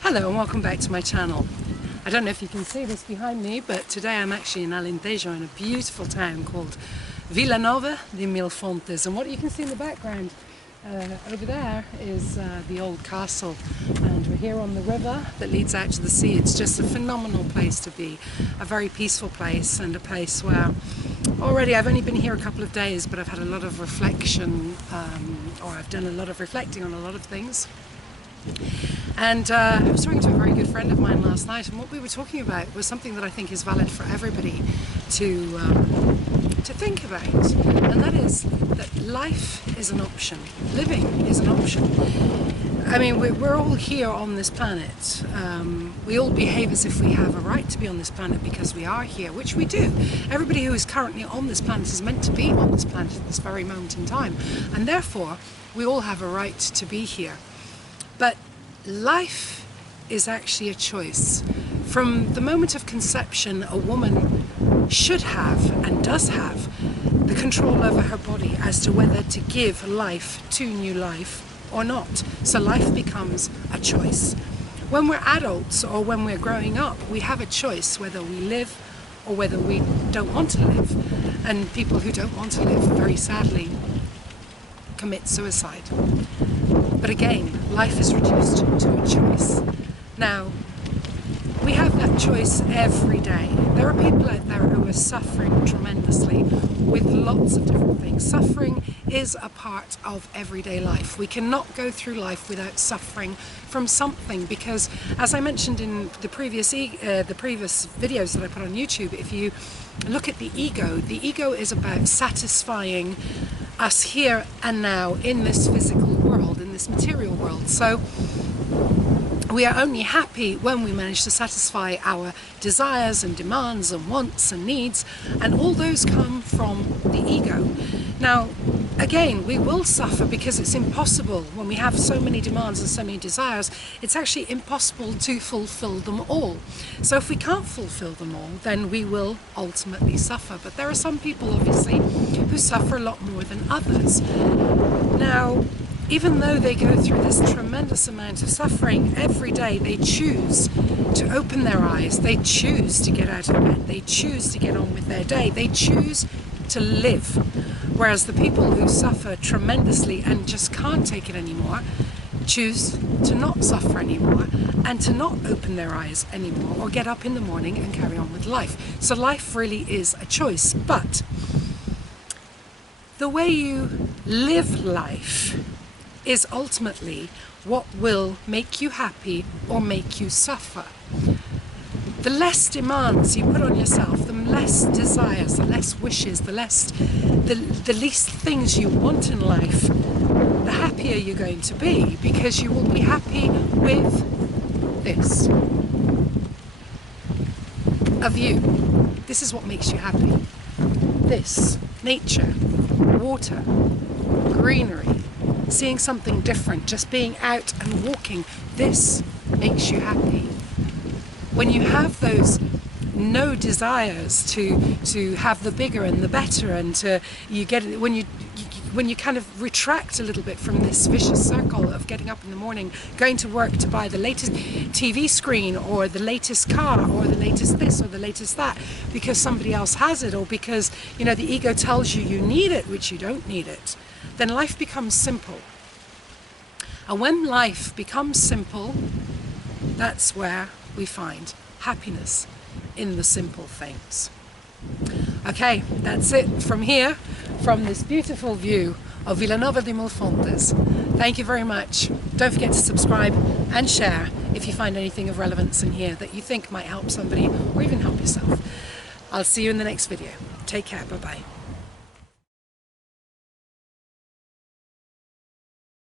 Hello and welcome back to my channel. I don't know if you can see this behind me, but today I'm actually in Alentejo, in a beautiful town called Vilanova de Mil Fontes, and what you can see in the background over there is the old castle, and we're here on the river that leads out to the sea. It's just a phenomenal place to be, a very peaceful place, and a place where already I've only been here a couple of days, but I've had a lot of reflection, or I've done a lot of reflecting on a lot of things. And I was talking to a very good friend of mine last night, and what we were talking about was something that I think is valid for everybody to think about, and that is that life is an option, living is an option. I mean, we're all here on this planet. We all behave as if we have a right to be on this planet because we are here, which we do. Everybody who is currently on this planet is meant to be on this planet at this very moment in time, and therefore we all have a right to be here. But life is actually a choice. From the moment of conception, a woman should have and does have the control over her body as to whether to give life to new life or not. So life becomes a choice. When we're adults or when we're growing up, we have a choice whether we live or whether we don't want to live. And people who don't want to live, very sadly, commit suicide. But again, life is reduced to a choice. Now, we have that choice every day. There are people out there who are suffering tremendously with lots of different things. Suffering is a part of everyday life. We cannot go through life without suffering from something, because, as I mentioned in the previous videos that I put on YouTube, if you look at the ego is about satisfying us here and now in this physical world, in this material world. So we are only happy when we manage to satisfy our desires and demands and wants and needs, and all those come from the ego. Now, again, we will suffer because it's impossible when we have so many demands and so many desires. It's actually impossible to fulfill them all. So if we can't fulfill them all, then we will ultimately suffer. But there are some people, obviously, who suffer a lot more than others. Now, even though they go through this tremendous amount of suffering, every day they choose to open their eyes, they choose to get out of bed, they choose to get on with their day, they choose to live. Whereas the people who suffer tremendously and just can't take it anymore choose to not suffer anymore and to not open their eyes anymore, or get up in the morning and carry on with life. So life really is a choice, but the way you live life is ultimately what will make you happy or make you suffer. The less demands you put on yourself, the less desires, the less wishes, the least things you want in life, the happier you're going to be, because you will be happy with this. A view. This is what makes you happy. This. Nature. Water. Greenery. Seeing something different, just being out and walking, this makes you happy. When you have those no desires to have the bigger and the better, and when you kind of retract a little bit from this vicious circle of getting up in the morning, going to work to buy the latest TV screen or the latest car or the latest this or the latest that because somebody else has it, or because the ego tells you you need it, which you don't need it, then life becomes simple. And when life becomes simple, that's where we find happiness, in the simple things. Okay, that's it from here, from this beautiful view of Vilanova de Mil Fontes. Thank you very much. Don't forget to subscribe and share if you find anything of relevance in here that you think might help somebody or even help yourself. I'll see you in the next video. Take care. Bye-bye.